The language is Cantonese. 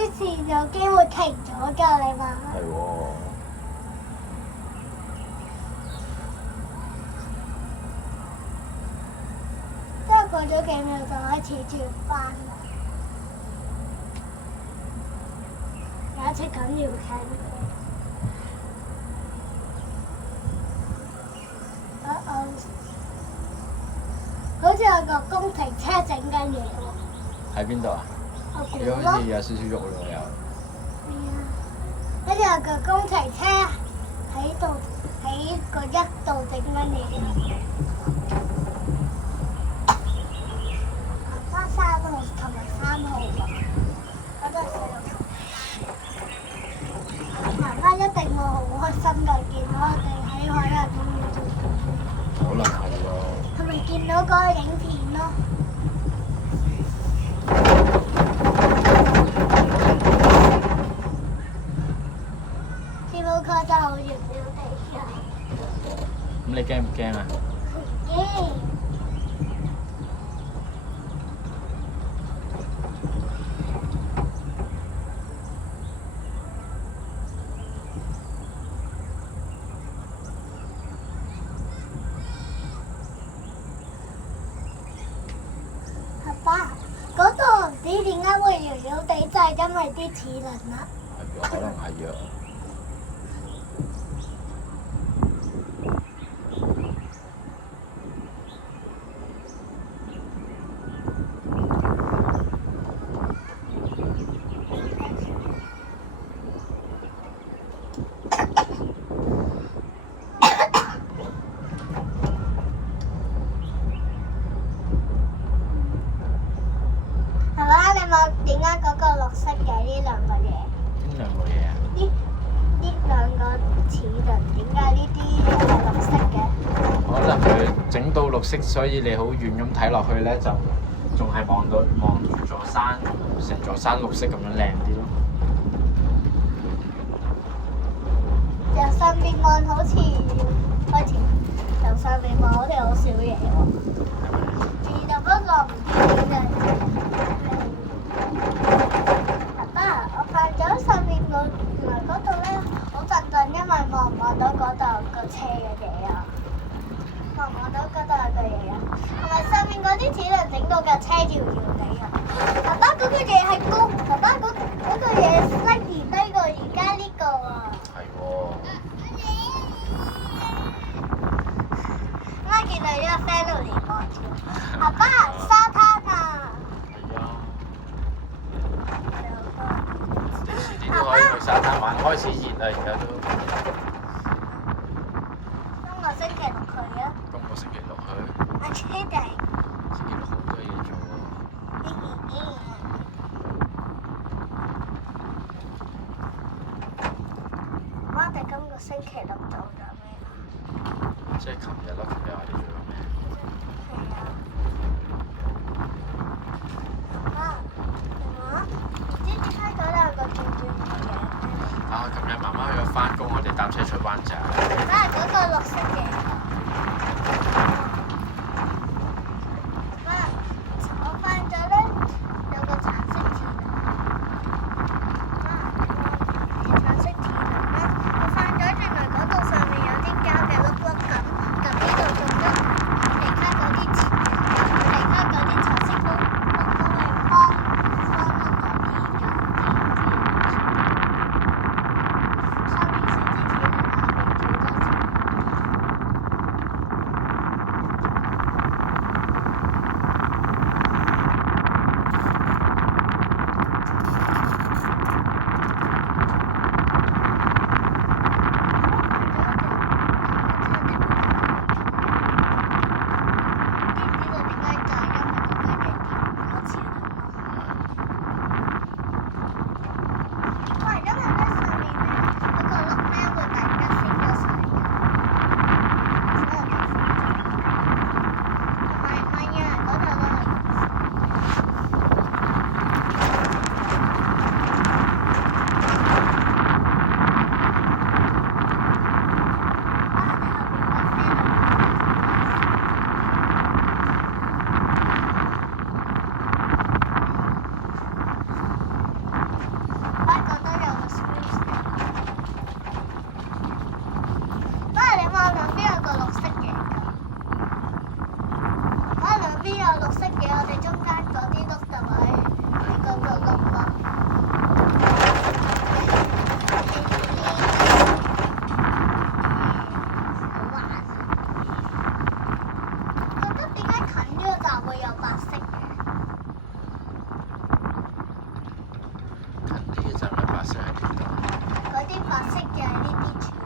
啲線有機會停咗㗎，你話？係喎。即係過咗幾秒就開始轉翻啦。有一隻緊要聽。好似有個工程車整緊嘢喎。喺邊度啊？我估好咯。似有少少喐咯又。係啊，跟住有個工程車喺度喺個一度整緊嘢。行翻3號同埋3號喎，我都係行翻一定會好開心㗎，見到我哋喺海洋公園度。可能係咯。係咪見到嗰個影片咯？字母哥真係好搖搖地㗎。咁你驚唔驚啊？驚！阿爸，嗰度唔知點解會搖搖地，就係因為啲齒輪啦。係喎，可能係啊。係嘛？你望點解嗰個綠色嘅呢兩個嘢？邊兩個嘢啊？呢兩個齒輪點解呢啲嘢係綠色嘅？可能佢整到綠色，所以你好遠咁睇落去咧，就仲係望住座山，成座山綠色咁樣靚啲咯。由上邊望好似開始，由上邊望好似好少嘢喎。不過唔知點解。爸爸，我發咗上面原來嗰度咧好震震，因為望唔望到嗰度個車嘅嘢啊？望唔望到嗰度有個嘢啊？係咪上面嗰啲齒輪整到架車搖搖地啊？爸爸，嗰個嘢係高，爸爸嗰個嘢犀利低過而家呢個啊！係喎。我見到呢個 family 望住，爸爸沙灘啊！係啊。遲啲都可以去沙灘玩，開始熱啦，而家都。今個星期六去啊！今個星期六去。阿車弟。星期六好多嘢做喎。我哋今個星期六做咗咩啊？即係琴日咯，琴日我哋做咗咩？係啊。爸，唔知點解嗰度有個轉轉嘅嘢？啊！琴日媽媽去咗翻工，我哋搭車出灣仔。啊！嗰個綠色嘅。爸，我發現咗咧有個橙色齒輪。爸，橙色齒輪啦，我發現咗原來嗰度上面有啲膠嘅碌碌咁，咁呢度仲得其他嗰啲橙色都係幫得咗啲㗎。上面少啲齒輪，下面幾多齒輪？呢一陣嘅白色係點㗎？嗰啲白色就係呢啲